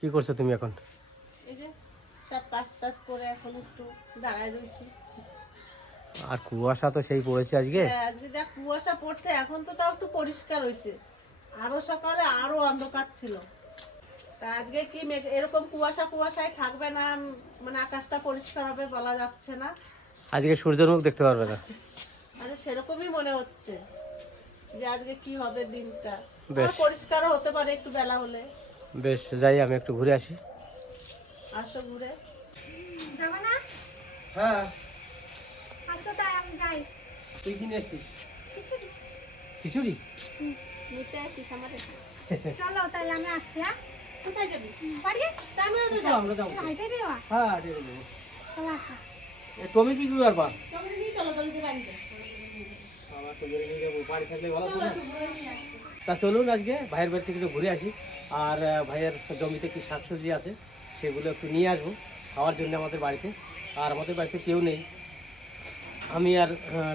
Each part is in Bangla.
কি করছ তুমি এখন? এই যে সব কাজ টাজ করে এখন একটু দাঁড়ায় রয়েছি। আর কুয়াশা তো সেই পড়েছে আজকে? হ্যাঁ, আজকে যা কুয়াশা পড়ছে এখন তো তাও একটু পরিষ্কার হয়েছে। আরও সকালে আরও অন্ধকার ছিল। তা আজকে কি এরকম কুয়াশা কুয়াশায় থাকবে না মানে আকাশটা পরিষ্কার হবে বলা যাচ্ছে না। আজকে সূর্যের মুখ দেখতে পারবে না? আচ্ছা সেরকমই মনে হচ্ছে যে আজকে কি হবে দিনটা। আর পরিষ্কারও হতে পারে একটু বেলা হলে। বেশ যাই আমি একটু ঘুরে আসি। আসো ঘুরে। হ্যাঁ। আচ্ছা তাই আমি যাই। তুই কিনে এসছিস খিচুড়ি। নিতে আসিস আমার চলো তাহলে আমি আসছি হ্যাঁ? কোথায় যাবি? বাড়ি? আমিও তো চলো, আমরা যাব। হাইটে দেওয়া হ্যাঁ চলো আসো। তুমি কি করবে পারবা চলো নিয়ে চলো জলদি বাড়িতে। আমার তো বেরিয়ে নিয়ে যাব বাড়ি থাকলে ভালো তো তা চলুন আজকে ভাইয়ের বাড়ি থেকে একটু ঘুরে আসি। আর ভাইয়ের জমিতে কি শাকসবজি আছে সেগুলো একটু নিয়ে আসব খাওয়ার জন্য আমাদের বাড়িতে। আর আমাদের বাড়িতে কেউ নেই। আমি আর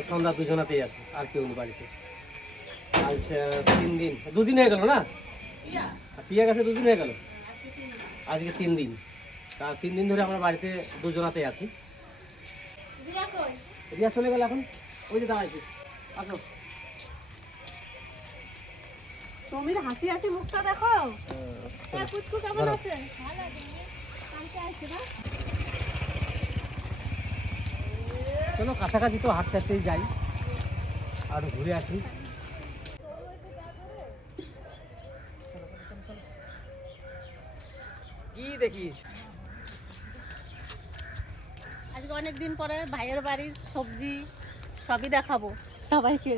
সন্ধ্যা দুজনাতেই আছি আর কেউ নেই বাড়িতে। আজ তিন দিন। দুদিন হয়ে গেল না? আর পিয়া গেছে দুদিন হয়ে গেল? আজকে তিন দিন। তার তিন দিন ধরে আমরা বাড়িতে দুজনাতেই আছি। রিয়া রিয়া চলে গেল এখন? ওই যে দাঁড়াইছি আসো। সমীর হাসি হাসি মুখটা দেখো। হ্যাঁ পুচকু কেমন আছে ভালো। আছে? কালকে আসছে না চলো কাছাকাছি তো হাঁটতে হাঁটতেই যাই। আর ঘুরে আসি। কি দেখিস? আজকে অনেক দিন পরে ভাইয়ের বাড়ির সবজি সবই দেখাবো সবাইকে।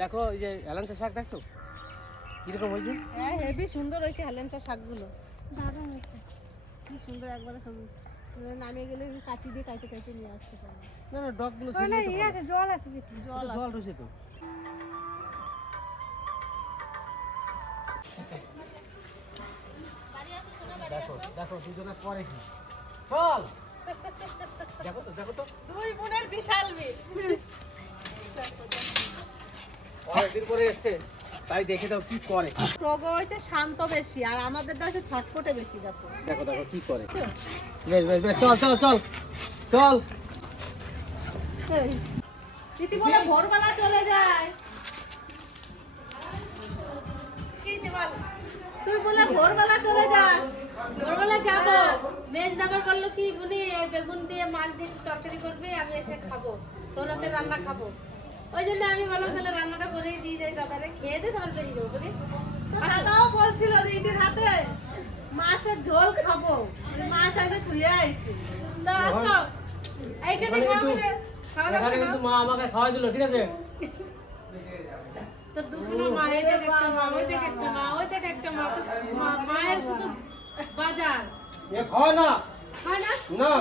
দেখো এই যে এলাঞ্চা শাক দেখছ? কীরকম হয়েছে? হ্যাঁ হেভি সুন্দর হয়েছে হেলেঞ্চা শাকগুলো। দারুণ হয়েছে। কি সুন্দর একবারে সব নামিয়ে গেলে কাঁচি দিয়ে কাইতে কাইতে নিয়ে আসতে পারব। না না ডগগুলো ইয়ে আছে জল আছে যেটি জল আছে। জল রয়েছে তো। দেখো দেখো দুজনে করে কি? চল! দেখো তো দেখো তো। দুই বোনের বিশাল মিল। অনেকদিন পরে এসছে তাই দেখে দাও কি করে। প্রগো হয়েছে শান্ত বেশি আর আমাদেরটা হচ্ছে ছটপটে বেশি দেখো। দেখো দেখো কি করে। বেশ বেশ বেশ চল চল চল চল। দিদি বলে ভোরবেলা চলে যায়। কি যে বল? তুই বলে ভোরবেলা চলে যাস। ভোরবেলা যাব। বেশ দাবার বলল কি বলি বেগুন দিয়ে মাছ দিয়ে তরকারি করবে আমি এসে খাব। তোর হাতে রান্না খাব। ওই জন্য আমি বললাম তাহলে রান্নাটা করেই দিয়ে যাই দাদারে খেয়ে দে তারপর বেরিয়ে যাব। বুঝলি দাদাও বলছিল যে ঈদের হাতে মাছের ঝোল খাব। মাছ আগে তুলে আইছি। আসো। এইখানে খাব এখানে কিন্তু মা আমাকে খাওয়াই দিল ঠিক আছে? তো দুখানা মা এই দেখ একটা মা ওই দেখ একটা মা ওই দেখ একটা মা তো মায়ের শুধু বাজার। এ খাওয়া না। না? না।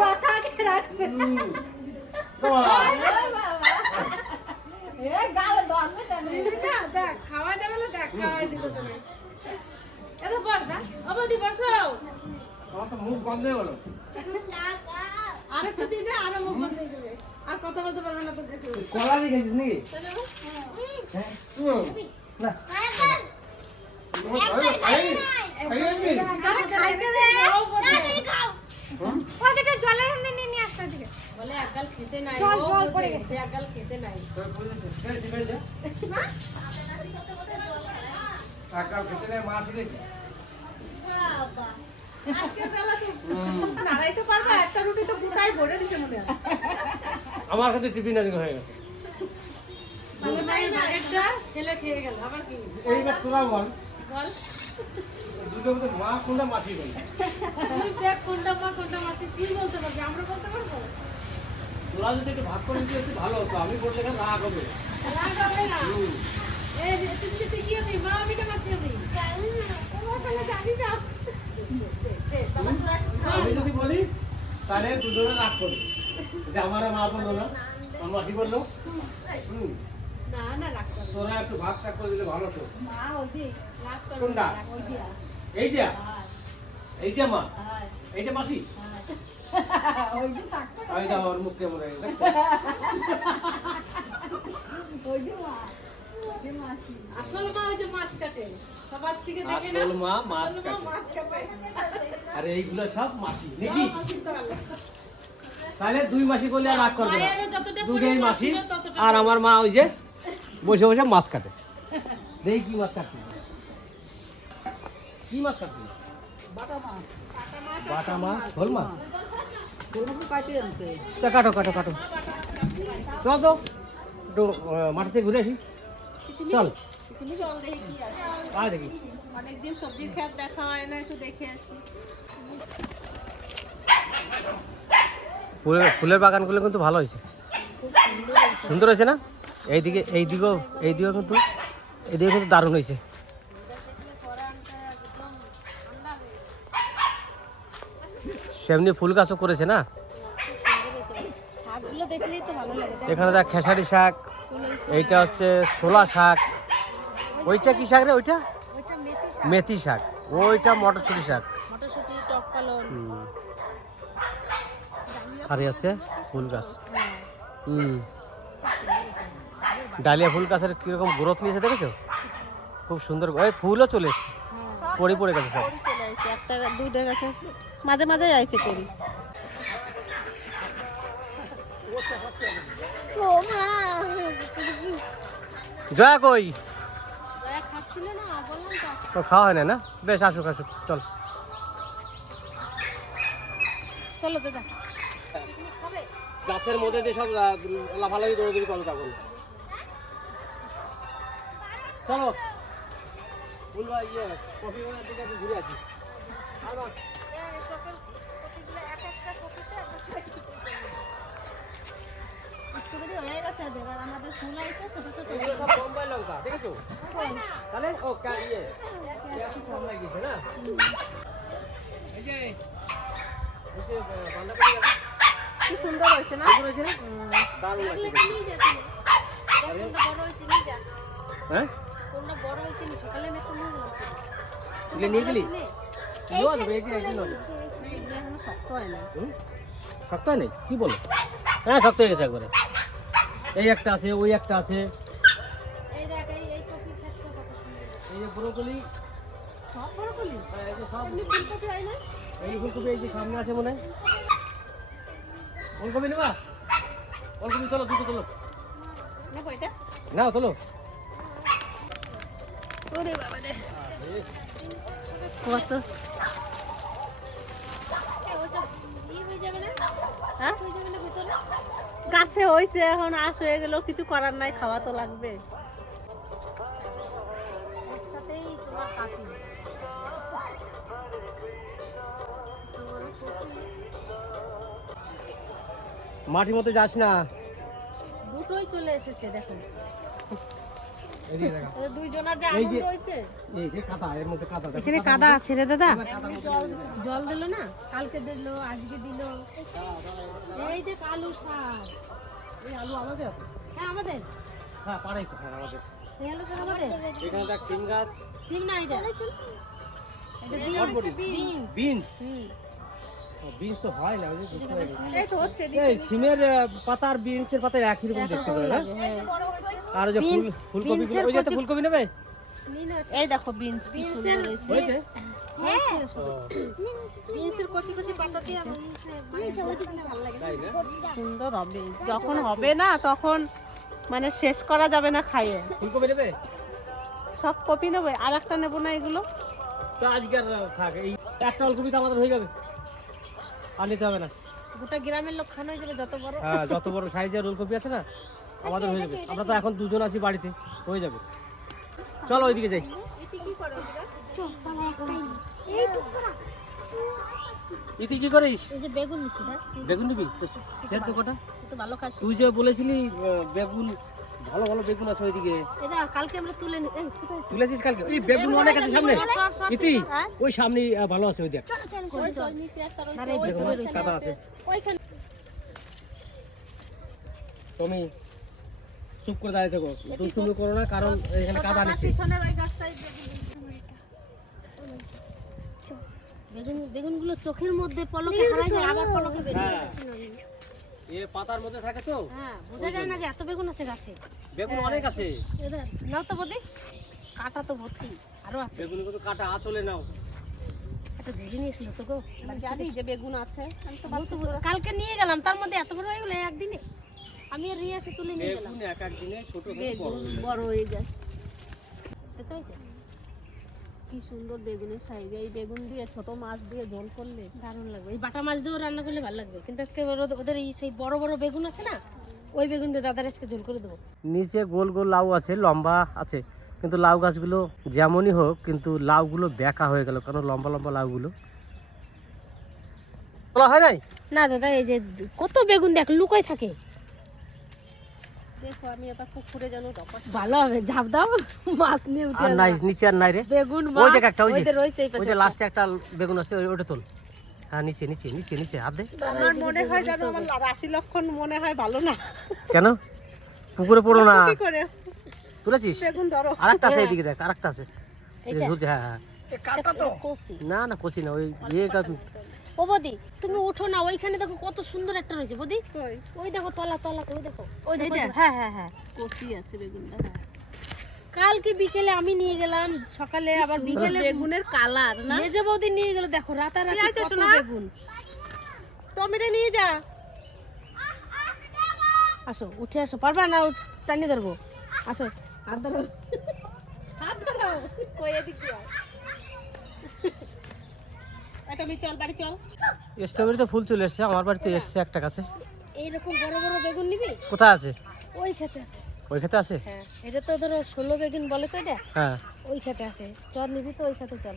কথা কে রাখবে। হুম। বাবা, না, দেখ খাওয়াটা বলে দেখ খাওয়াই দিল হয়ে আর মুখ বন্ধ হয়ে যাবে আর কথা বলতে পারবে না তো কলা দিয়ে নাকি হ্যাঁ না বলে। হুম? ওদেরটা জলের নিয়ে নিয়ে আসতে দিকে বলে একগাল খেতে নাই জল, জল পড়ে গেছে। একগাল খেতে নাই। তোর বলেছে, খেয়েছি, খেয়েছি। কাকা খেতে নেই, মা দিয়েছে। বাবা। আজকে বেলা তো নাড়াইতে পারবে একটা রুটি তো গোটাই ভরে দিছে আমার কাছে টিফিন আজকে হয়ে গেছে। তাহলে মায়ের বাগেরটা ছেলে খেয়ে গেল আবার কি? এইবার তোরা বল। বল। দুটো মা কোনটা মাছি বল? তুই দেখ কোনটা মা কোনটা মাসি কি বলতে পারবি? আমরা বলতে পারব? তোরা যদি একটু ভাগ করে দিতে একটু ভালো হতো। আমি বললে কেন রাগ হবে। রাগ হবে না। এই তুই যদি হবি মা আমি মাসি হবি আমি? যদি বলি তাহলে দুজনে রাগ করবে। যে আমার মা বলল না আমার মাসি বলল। হুম। তোরা একটু ভাগ টাগ করে দিলে ভালো হতো। ওই দিয়া এইটা হ্যাঁ। এইটা মা এইটা মাসি। আমি তো আমার মুখ কেমন হয়ে গেছে। আসল মা ওই যে মাছ কাটে। সবার থেকে দেখে না? আসল মা মাছ কাটে মাছ কাটে। আরে এইগুলো সব মাসি নাকি। তাহলে দুই মাসি করলে আর রাগ করবে না। দুটোই মাসি আর আমার মা ওই যে বসে বসে মাছ কাটে। দেখি কি মাছ কাটছি। কি মাছ কাটছি? বাটা মাছ। ঝোল মাছ? তা কাটো কাটো কাটো। চল তো একটু মাঠে ঘুরে আসি। চল। দেখে কি আছে? আয় দেখি। অনেকদিন সবজির খেত দেখা হয় না একটু দেখে আসি। ফুলের ফুলের বাগানগুলো কিন্তু ভালো হয়েছে। সুন্দর হয়েছে। না? এইদিকে এইদিকেও এইদিকেও কিন্তু এইদিকে কিন্তু দারুণ হয়েছে। সেমনি ফুল গাছও করেছে না? এখানে দেখ খেসারি শাক এইটা হচ্ছে ছোলা শাক। ওইটা কি শাক রে ওইটা? মেথি শাক। ওইটা মটরশুঁটি শাক। আর আছে ফুল গাছ। হুম। ডালিয়া ফুল গাছের কীরকম গ্রোথ নিয়েছে দেখেছ? খুব সুন্দর। ওই ফুলও চলে এসছে। পড়ে পড়ে গেছে সব। একটা দুধে গেছে মাঝে মাঝে আইছে করি। জয়া কই? তো। তো খাওয়া হয় না না? বেশ আসুক আসুক চল। চলো দাদা। গাছের মধ্যে দিয়ে সব লাফালাফি দৌড়দৌড়ি করো তখন চলো ফুল ভাই ইয়ে কফি ঘুরে আসি। আর বা- স্ট্রবেরি হয়ে গেছে এবার আমাদের ফুল আইছে ছোট ছোট বোম্বাই লঙ্কা দেখেছ? তাহলে ও ইয়ে। কম লাগিয়েছে না? এই যে কি সুন্দর হয়েছে না? সুন্দর হয়েছে না? দারুণ কোনটা বড় হয়েছে নিয়ে যা। হ্যাঁ? কোনটা বড় হয়েছে নি সকালে আমি একটা নিয়ে গেলাম। তুলে নিয়ে গেলি? নিয়ে আসবে একদিন এখনও শক্ত হয় না? শক্ত হয় নাই? কি বলো? হ্যাঁ শক্ত হয়ে গেছে একবারে। এই একটা আছে ওই একটা আছে। এই যে ব্রোকলি। সব বড় হ্যাঁ, এই যে সব। ফুলকপি না? এই ফুলকপি এই যে সামনে আছে মনে ফুলকপি নেবা? ফুলকপি চলো দুটো তোলো। নেব এটা? নাও তোলো। ওরে বাবা রে। কত? ওটা ই হয়ে যাবে না? হ্যাঁ? গাছে হয়েছে এখন আশ হয়ে গেল কিছু করার নাই খাওয়া তো লাগবে। মাটির মতো যাস না। দুটোই চলে এসেছে দেখো। এখানে কাদা আছে রে দাদা। জল দিল। না? কালকে দিল আজকে দিল। এই যে কালু শাক। এই আলু আমাদের হ্যাঁ আমাদের। হ্যাঁ পাড়াই তো হ্যাঁ আমাদের। এই আলু শাক আমাদের? এখানে দেখ সিম গাছ। সিম না এটা। এটা বিনস বিনস। বিনস বিনস তো হয় না বুঝতে পারি এই সিমের আহ, পাতা আর বিনসের পাতা একই রকম দেখতে পারে না? আর যে ফুল ফুলকপি গুলো- ওই যে ফুলকপি নেবে? এই দেখো বিনস কি সুন্দর হয়েছে। হয়েছে? বিনসের কচি কচি পাতা দিয়ে তাই না? সুন্দর হবে। যখন হবে না তখন মানে শেষ করা যাবে না খাইয়ে। ফুলকপি নেবে? সব কপি নেবে। আর একটা নেব না এগুলো? তো আজকে থাক এই একটা ফুলকপি তো আমাদের হয়ে যাবে। আর নিতে হবে না। গোটা গ্রামের লোক খানো হয়ে যাবে যত বড়। হ্যাঁ যত বড় সাইজের ফুলকপি আছে না আমাদের হয়ে যাবে। আমরা তো এখন দুজন আছি বাড়িতে হয়ে যাবে। চলো ওইদিকে যাই। ইতি কি করিস? এই বেগুন নিচ্ছি বেগুন নিবি? তো তো কটা তুই তো ভালো খাস। তুই যে বলেছিলি বেগুন ভালো ভালো বেগুন আছে ওইদিকে। এটা কালকে আমরা তুলে? তুলেছিস কালকে? ওই বেগুন অনেক আছে সামনে। ইতি হ্যাঁ? ওই সামনে ভালো আছে ওই দেখ। কাদা আছে। তুমি চুপ করে দাঁড়িয়ে থাকো। দুষ্টুমি করো না কারণ এখানে কাদা নিচ্ছে বেগুন বেগুন বেগুনগুলো চোখের মধ্যে পলকে হারাই যায় আবার পলকে বেরিয়ে হ্যাঁ। এ পাতার মধ্যে থাকে তো? হ্যাঁ বোঝা যায় না যে এত বেগুন আছে গাছে। বেগুন অনেক আছে। নাও তো বদি। কাটা তো ভর্তি আরও আছে। বেগুন কিন্তু কাটা আঁচলে নাও। একটা ঝুড়ি নিয়েছিল তো গো। জানি যে বেগুন আছে আমি তো বলতো বলতো, কালকে নিয়ে গেলাম তার মধ্যে এত বড় হয়ে গেলো একদিনে। আমি আর রিয়া এসে তুলে নিয়ে গেলাম। বেগুন এক এক দিনে ছোট থেকে বড় হয়ে যায়। বড় হয়ে যায়। দেখতে হয়েছে কি সুন্দর বেগুনের সাইজ এই বেগুন দিয়ে ছোট মাছ দিয়ে ঝোল করলে। দারুণ লাগবে। এই বাটা মাছ দিয়েও রান্না করলে ভালো লাগবে। কিন্তু আজকে ওদের এই সেই বড় বড় বেগুন আছে না ওই বেগুন দিয়ে দাদার আজকে ঝোল করে দেবো। নিচে গোল গোল লাউ আছে লম্বা আছে। কিন্তু লাউ গাছগুলো যেমনই হোক কিন্তু লাউগুলো বেঁকা হয়ে গেল কারণ লম্বা লম্বা লাউগুলো? তোলা হয় নাই? না দাদা এই যে কত বেগুন দেখ লুকোই থাকে। দেখো আমি এবার পুকুরে যেন ভালো হবে ঝাপ দাও মাছ নিয়ে উঠে নাই নিচে আর নাই রে। বেগুন ওই দেখ একটা ওই যে রয়েছে ওই যে লাস্টে একটা বেগুন আছে ওই- ওটা তোল। হ্যাঁ নিচে নিচে নিচে নিচে হাত দে। আমার মনে হয় যেন আমার রাশি লক্ষণ মনে হয় ভালো না। কেন? পুকুরে পড়ো না। কি করে? তুলেছিস? বেগুন ধরো। আর একটা আছে এদিকে দেখ আর একটা আছে এই ঝুলছে হ্যাঁ হ্যাঁ। কচি। না না কচি না ওই ইয়ে গাছ ও বদি তুমি উঠো না ওইখানে দেখো কত সুন্দর একটা রয়েছে বদি। ওই দেখো তলা তলাতে ওই দেখো ওই দেখো। হ্যাঁ হ্যাঁ হ্যাঁ। কচি আছে বেগুনটা হ্যাঁ। কালকে বিকেলে আমি নিয়ে গেলাম সকালে আবার বিকেলে বেগুনের কালার না? মেজে বৌদি নিয়ে গেল দেখো রাতারাতি কত বেগুন। টমেটো নিয়ে যা। আসো উঠে আসো পারবা না টানিয়ে ধরবো। আসো আর ধরো। হাত ধরো। কই এদিক চল বাড়ি চল। ফুল চলে এসছে আমার বাড়িতে এসছে একটা কাছে এইরকম বড় বড় বেগুন নিবি? কোথায় আছে? ওই খেতে আছে। ওই খেতে আছে? হ্যাঁ এটা তো ধরো ষোলো বেগুন বলে তো এটা? হ্যাঁ। ওই খেতে আছে। চল নিবি তো ওই খেতে চল।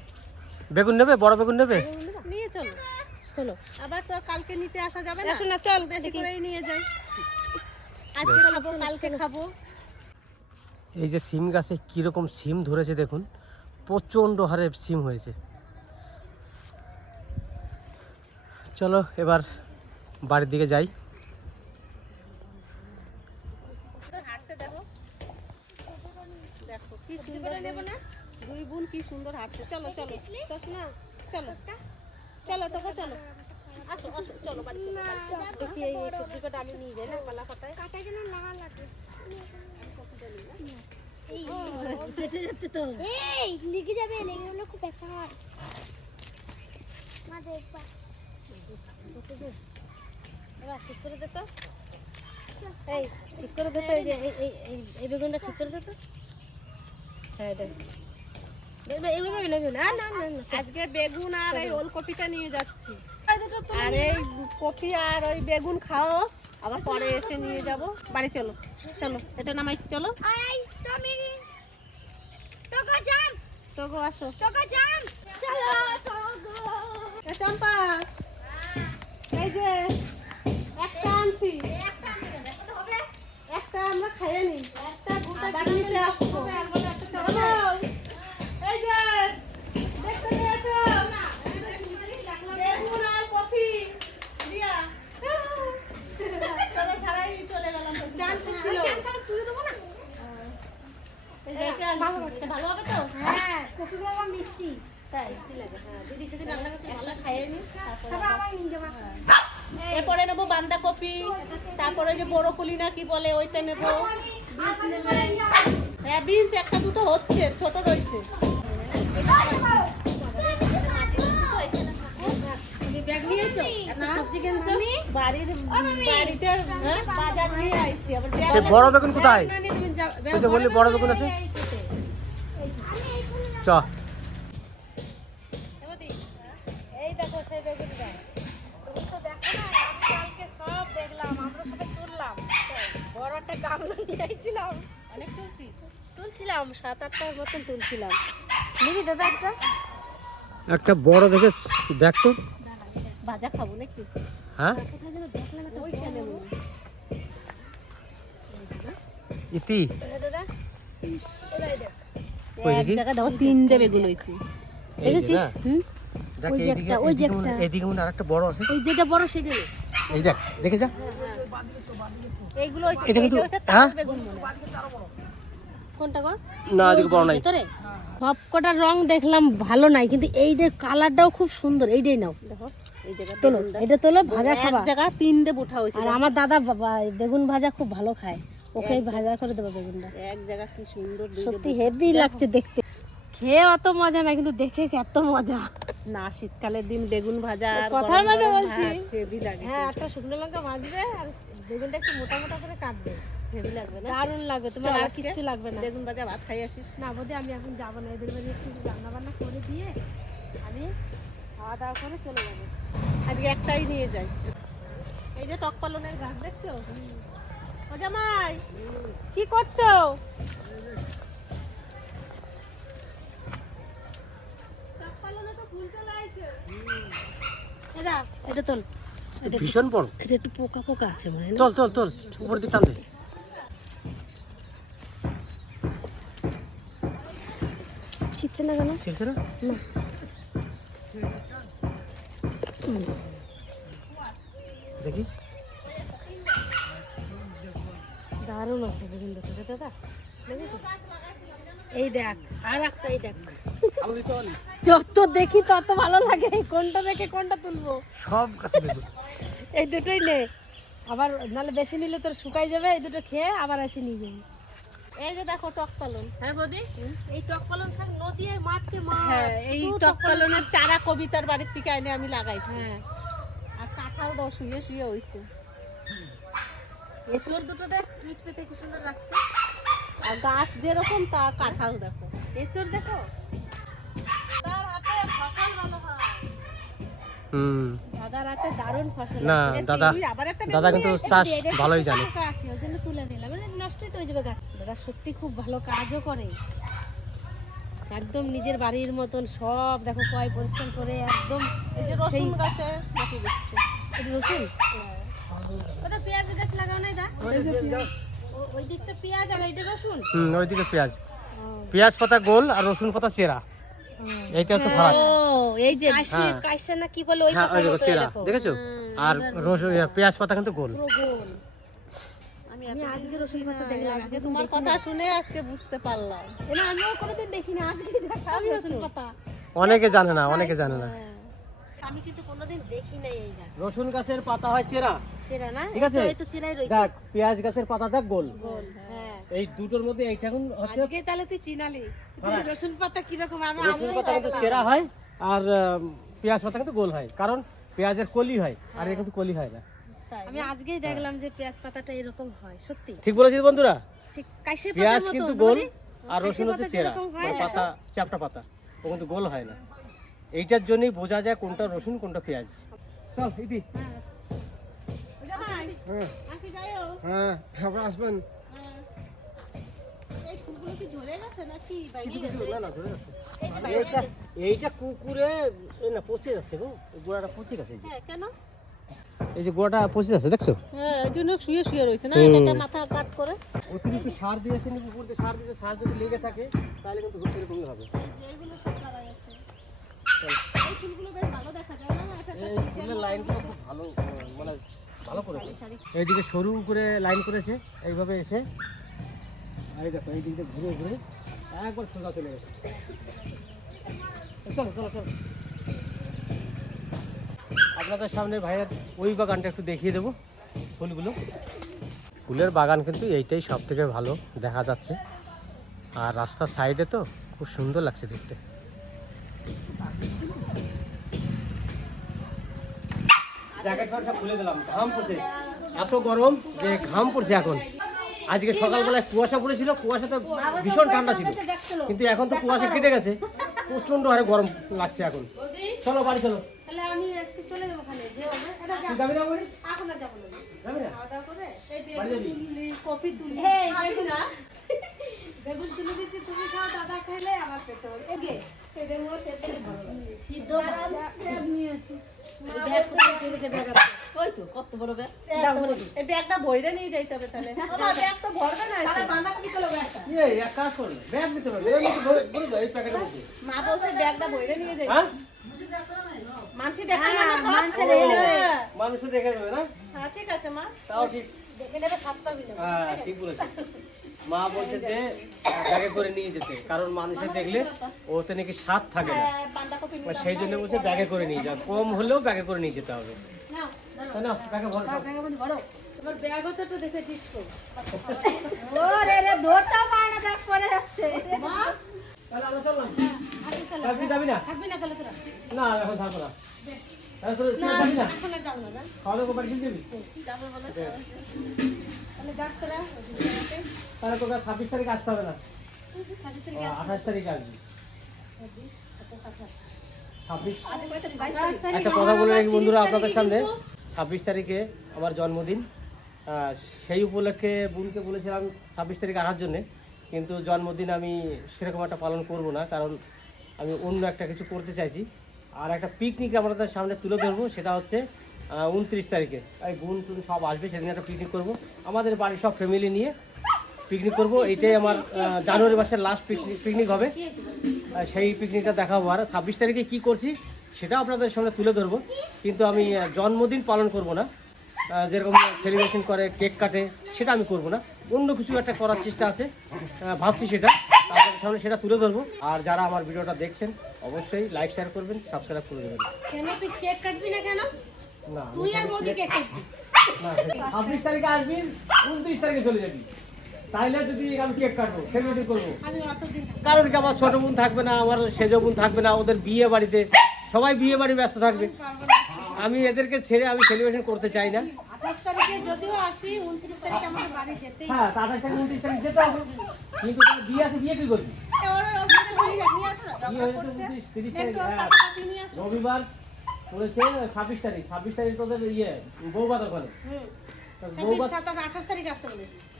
বেগুন নেবে? বড় বেগুন নেবে? নিয়ে চল। চলো। আবার তো কালকে নিতে আসা যাবে না? না চল বেশি করেই নিয়ে যাই। আজকে খাব কালকে খাব। এই যে সিম গাছে কীরকম সিম ধরেছে দেখুন প্রচণ্ড হারে সিম হয়েছে। চলো, এবার বাড়ির দিকে যাই। দুই বোন সুন্দর হাঁটছে চলো চলো চল চলো চলো চলো এই আমি নিয়ে যাই না যাচ্ছে তো এই খুব ব্যথা হয়। এবার ঠিক করে দে তো। এই ঠিক করে দে তো এই যে এই এই এই এই বেগুনটা ঠিক করে দে তো। হ্যাঁ না। আজকে বেগুন আর এই ওলকপিটা নিয়ে যাচ্ছি। আর এই কপি আর ওই বেগুন খাও। আবার পরে এসে নিয়ে যাব। বাড়ি চলো চলো এটা নামাইছি চলো। তোকে আসো। চম্পা। এই যে একটা আনছি। একটা আমরা খাইয়ে নি একটা গোটা বাড়ি নিতে আসব। এই যে দেখতে পেয়েছ? বেগুন আর কফি। দিয়া। চলো ছাড়াই চলে গেলাম চান ছিল। তুই দেবো না? এই যে এটা ভালো হবে তো? হ্যাঁ। কপি বাবা মিষ্টি। তাই? হ্যাঁ নিয়ে যাব। এরপরে নেব বাঁধাকপি তারপরে ওই যে বড় কলি না কি বলে ওইটা নেব। হ্যাঁ বিনস একটা দুটো হচ্ছে ছোট রয়েছে। বড় বেগুন কোথায়? বললি বড় বেগুন আছে? চ। একটা গামলা নিয়ে আইছিলাম। অনেক তুলছি তুলছিলাম সাত আটটার মতন তুলছিলাম। নিবি দাদা একটা? একটা বড় দেখে দেখ তো। ভাজা খাব নাকি? হ্যাঁ? হয়। ইতি। দাদা। এক দেখো তিনটে বেগুন হয়েছে। দেখেছিস? হুম? দেখ ওই যে একটা, ওই যে একটা। মনে আরেকটা বড় আছে। ওই যেটা বড় সেটা। এই দেখ দেখে যা। এইগুলো এটা কিন্তু হ্যাঁ? বেগুন কোনটা গো? না ওই এদিকে বড় নাই। ভেতরে? সব কটার রং দেখলাম ভালো নাই কিন্তু এই যে কালারটাও খুব সুন্দর এইটাই নাও। দেখো এই তোলো এটা তোলো ভাজা এক খাবা। জায়গা তিনটে বুঠা হয়েছে আর আমার দাদা বেগুন ভাজা খুব ভালো খায়। ওকে ভাজা করে দেবো বেগুনটা। এক জায়গা কি সুন্দর সত্যি হেভি লাগছে দেখতে। খেয়ে অত মজা না কিন্তু দেখে এত মজা? না শীতকালের দিন বেগুন ভাজা কথার মানে বলছি। হেভি লাগে হ্যাঁ একটা শুকনো লঙ্কা ভাজবে আর বেগুনটা একটু মোটা মোটা করে কাটবে। হেভি লাগবে না? দারুণ লাগবে তোমার আর কিচ্ছু লাগবে না। বেগুন ভাজা ভাত খাই আসিস। না বোধহয় আমি এখন যাব না এদের বাড়ি একটু রান্না বান্না করে দিয়ে আমি খাওয়া দাওয়া করে চলে যাব। আজকে একটাই নিয়ে যাই। এই যে টক পালনের গাছ দেখছ? ও জামাই কি করছ? টক পালনে তো ফুল চলে আইছে এটা এটা তোল। ভীষণ বড়। এটা একটু পোকা পোকা আছে মনে হয় তোল তোল তোল উপর দিকে টান দে শিখছে না কেন? ছিলছে না? দেখি। দারুণ আছে বেগুন দুটো দাদা দেখেছিস? এই দেখ আর একটা এই দেখ। যত দেখি তত ভালো লাগে কোনটা দেখে কোনটা তুলবো? সব কাছে এই দুটোই নে। আবার নাহলে বেশি নিলে তোর শুকাই যাবে এই দুটো খেয়ে আবার এসে নিয়ে যাবি। এই যে দেখো টক পালন। হ্যাঁ বৌদি? এই টক পালং শাক নদী আর মাঠকে মাঠ হ্যাঁ এই টক পালনের চারা কবিতার বাড়ির থেকে এনে আমি লাগাইছি। হ্যাঁ। আর কাঁঠাল দাও শুয়ে শুয়ে হইছে। এঁচড় দুটো দেখ ইট পেতে কি সুন্দর রাখছে আর গাছ যেরকম তা কাঁঠাল দেখো। এঁচড় দেখো? তার হাতে ফসল ভালো হয়। হুম। দাদার হাতে দারুণ ফসল না দাদা আবার একটা দাদা কিন্তু চাষ ভালোই জানে। আছে ওই জন্য তুলে নিলাম। মানে নষ্টই তো হয়ে যাবে গাছ। দাদা সত্যি খুব ভালো কাজও করে। একদম নিজের বাড়ির মতন সব দেখো কয় পরিষ্কার করে একদম এই যে রসুন গাছে মাটি দিচ্ছে। এটা রসুন? ওটা পেঁয়াজ গাছ লাগাও নাই দা? ওই দিকটা পেঁয়াজ আর এইটা রসুন? হুম ওইদিকে পেঁয়াজ। পেঁয়াজ পাতা গোল আর রসুন পাতা চেরা। এইটা হচ্ছে ফারাক ও এই যে কাশি কাশা না কি বলে ওই হ্যাঁ ওই এই চেরা দেখেছ? আর রসুন পেঁয়াজ পাতা কিন্তু গোল। আমি আজকে রসুন পাতা দেখলাম আজকে তোমার কথা শুনে আজকে বুঝতে পারলাম। না আমিও কোনোদিন দেখিনি আজকে দেখলাম রসুন পাতা। অনেকে জানে না অনেকে জানে না। আমি কিন্তু কোনোদিন দেখি নাই এই গাছ। রসুন গাছের পাতা হয় চেরা। চেরা না? ঠিক আছে? এই তো চেরাই রয়েছে। দেখ পেঁয়াজ গাছের পাতা দেখ গোল। হ্যাঁ। এই দুটোর মধ্যে এইটা এখন হচ্ছে আজকে তাহলে তুই চিনালি। হ্যাঁ। রসুন পাতা কীরকম? আমি রসুন পাতা কিন্তু চেরা হয় আর পেঁয়াজ পাতা কিন্তু গোল হয়। কারণ পেঁয়াজের কলি হয় আর এ কিন্তু কলি হয় না। আমি আজকেই দেখলাম যে পেঁয়াজ পাতাটা এরকম হয় সত্যি। ঠিক বলেছিস বন্ধুরা? পেঁয়াজ কিন্তু গোল আর রসুন হচ্ছে চেরা। হয়, মানে পাতা চ্যাপটা পাতা। ও কিন্তু গোল হয় না। এইটার জন্যই বোঝা যায় কোনটা রসুন কোনটা পেঁয়াজ। চল ইতি। হ্যাঁ আবার আসবেন। এই ফুলগুলো কি ঝরে গেছে নাকি কিছু বাইরে কিছু না না ধরে যাচ্ছে এইটা কুকুরে এই না পচে যাচ্ছে গো। গোড়াটা পচে গেছে এই যে। হ্যাঁ কেন? এই যে গোড়াটা পচে যাচ্ছে দেখছ? হ্যাঁ এই জন্য শুয়ে শুয়ে রয়েছে না? এটা মাথা কাট করে। অতিরিক্ত সার দিয়েছেন সার দিতে সার যদি লেগে থাকে তাহলে কিন্তু এরকমই হবে। এইগুলো সব এই ফুলগুলো বেশ ভালো দেখা যায় না? এটা ফুলের লাইনগুলো খুব ভালো মানে ভালো করেছে। এইদিকে সরু করে লাইন করেছে এইভাবে এসে। আর এই দেখো এই দিক দিয়ে ঘুরে ঘুরে একবার সোজা চলে গেছে। চলো চলো চলো। আপনাদের সামনে ভাইয়ের ওই বাগানটা একটু দেখিয়ে দেবো ফুলগুলো। ফুলের বাগান কিন্তু এইটাই সব থেকে ভালো দেখা যাচ্ছে। আর রাস্তার সাইডে তো খুব সুন্দর লাগছে দেখতে। জ্যাকেট প্যান্ট খুলে দিলাম ঘাম পড়ছে। এত গরম যে ঘাম পড়ছে এখন। আজকে সকালবেলায় কুয়াশা পড়েছিল কুয়াশাতে ভীষণ ঠান্ডা ছিল। কিন্তু এখন তো কুয়াশা কেটে গেছে প্রচণ্ড হারে গরম লাগছে এখন। চলো বাড়ি চলো। তাহলে আমি আজকে চলে যাব ওখানে যে হবে এটা যা। তুই যাবি না বাড়ি এখন আর যাব না। যাবি না? খাওয়া দাওয়া করে বাড়ি যাবি? কপি তুলি। এই বেগুন বেগুন তুলে দিচ্ছি তুমি খাও দাদা খাইলে আমার পেটে কত বড় ব্যাগ এই ব্যাগটা বইরে নিয়ে যাইতে হবে তাহলে আমার ব্যাগ তো ভরবে না এক কাজ করবে ব্যাগ দিতে হবে এর মধ্যে ভরে- ভরে দাও এই প্যাকেটের মা। বলছে ব্যাগটা বইরে নিয়ে যাই দেখে না মানুষে। দেখে দেখে নেবে না হ্যাঁ ঠিক আছে মা। তাও ঠিক। দেখে নেবে সাত পাবি না হ্যাঁ ঠিক বলেছিস মা বলছে যে ব্যাগে করে নিয়ে যেতে কারণ মানুষের দেখলে ওতে নাকি স্বাদ থাকে না। হ্যাঁ, আর সেই জন্য বলছে ব্যাগে করে নিয়ে যাও কম হলেও ব্যাগে করে নিয়ে যেতে হবে। না? ব্যাগে ভরো। পারে না এখন থাকব না। খাওয়া দাওয়া বাড়ি যাবি? তাহলে তোকে ছাব্বিশ তারিখ আসতে হবে না। আঠাশ তারিখে আসবি। ছাব্বিশ? একটা কথা বলে রাখি বন্ধুরা আপনাদের সামনে। ছাব্বিশ তারিখে আমার জন্মদিন। সেই উপলক্ষে বোনকে বলেছিলাম ছাব্বিশ তারিখ আসার জন্যে। কিন্তু জন্মদিন আমি সেরকম একটা পালন করব না কারণ আমি অন্য একটা কিছু করতে চাইছি। আর একটা পিকনিক আমাদের সামনে তুলে ধরবো সেটা হচ্ছে উনত্রিশ তারিখে। এই বোন টুন সব আসবে, সেদিন একটা পিকনিক করব। আমাদের বাড়ির সব ফ্যামিলি নিয়ে পিকনিক করব। এইটাই আমার জানুয়ারি মাসের লাস্ট পিকনিক পিকনিক হবে। সেই পিকনিকটা দেখাবো আর ছাব্বিশ তারিখে কী করছি সেটা আপনাদের সামনে তুলে ধরবো। কিন্তু আমি জন্মদিন পালন করব না। যেরকম সেলিব্রেশন করে কেক কাটে, সেটা আমি করব না। অন্য কিছু একটা করার চেষ্টা আছে। ভাবছি সেটা। আপনাদের সামনে সেটা তুলে ধরবো। আর যারা আমার ভিডিওটা দেখছেন, অবশ্যই লাইক শেয়ার করবেন সাবস্ক্রাইব করে দেবেন। কেন তুই কেক কাটবি না কেন? তুই আর কাটবি? ছাব্বিশ তারিখে আসবি উনত্রিশ তারিখে চলে যাবি। তাইলে যদি আমি কেক কাটবো সেলিব্রেশন করব। কারণ কি আমার ছোট বোন থাকবে না আমার সেজ বোন থাকবে না ওদের বিয়ে বাড়িতে? সবাই বিয়ে বাড়ি ব্যস্ত থাকবে। আমি এদেরকে ছেড়ে আমি সেলিব্রেশন করতে চাই না। হ্যাঁ আঠাশ তারিখ উনত্রিশ তারিখ যেতে হবে। কিন্তু বিয়ে আছে বিয়ে কি করবি? বিয়ে হয়েছে উনত্রিশ তিরিশ তারিখ হ্যাঁ, রবিবার পড়েছে ছাব্বিশ তারিখ ছাব্বিশ তারিখ তোদের ইয়ে বৌবাদ ওখানে।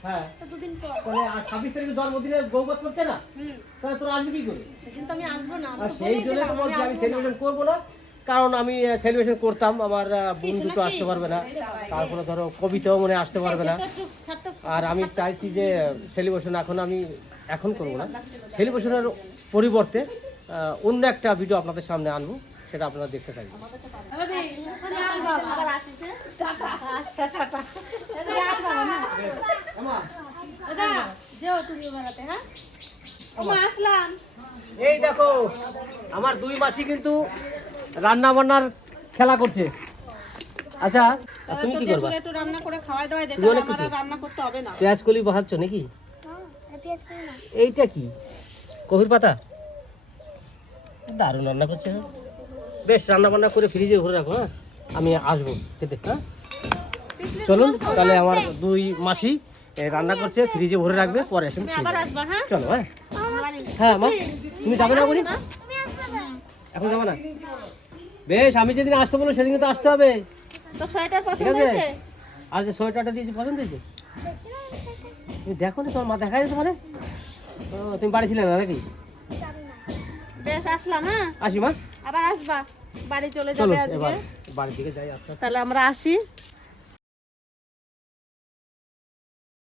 হ্যাঁ। ছাব্বিশ তারিখে জন্মদিনে বৌবাদ করছে না? তাহলে তোরা আসবি কি করে? সেই জন্য তো আমি বলছি আমি সেলিব্রেশন করব না কারণ আমি সেলিব্রেশন করতাম আমার বন্ধু তো আসতে পারবে না। তারপরে ধরো কবিতাও মনে আসতে পারবে না। আর আমি চাইছি যে সেলিব্রেশন এখন আমি এখন করব না। সেলিব্রেশনের পরিবর্তে অন্য একটা ভিডিও আপনাদের সামনে আনব। সেটা আপনারা দেখতে থাকবেন এই দেখো, আমার দুই মাসি কিন্তু রান্না বান্নার খেলা করছে। আচ্ছা তুমি কি করবা? একটু রান্না করে খাওয়াই দাওয়াই দেখো আমার রান্না করতে হবে না পেঁয়াজ কলি বাহাচ্ছ নাকি? এইটা কি? কফির পাতা? দারুণ রান্না করছে। বেশ রান্না বান্না করে ফ্রিজে ভরে রাখো হ্যাঁ? আমি আসব খেতে হ্যাঁ? চলুন তাহলে আমার দুই মাসি রান্না করছে ফ্রিজে ভরে রাখবে পরে এসে হ্যাঁ? চলো হ্যাঁ? হ্যাঁ মা তুমি যাবে না বলি? এখন যাবে না? বেশ আমি যেদিন আসতে বলব সেদিন তো আসতে হবে। ঠিক আছে? আর যে সোয়েটারটা দিয়েছি পছন্দ হয়েছে? তুমি দেখো না তোমার মা দেখা যায় তোমার তুমি বাড়ি ছিলে না নাকি? বেশ আসলাম হ্যাঁ? আসি মা। আবার আসবা। বাড়ি চলে যাবে আজকে বাড়ির দিকে যাই আস্তে। তাহলে আমরা আসি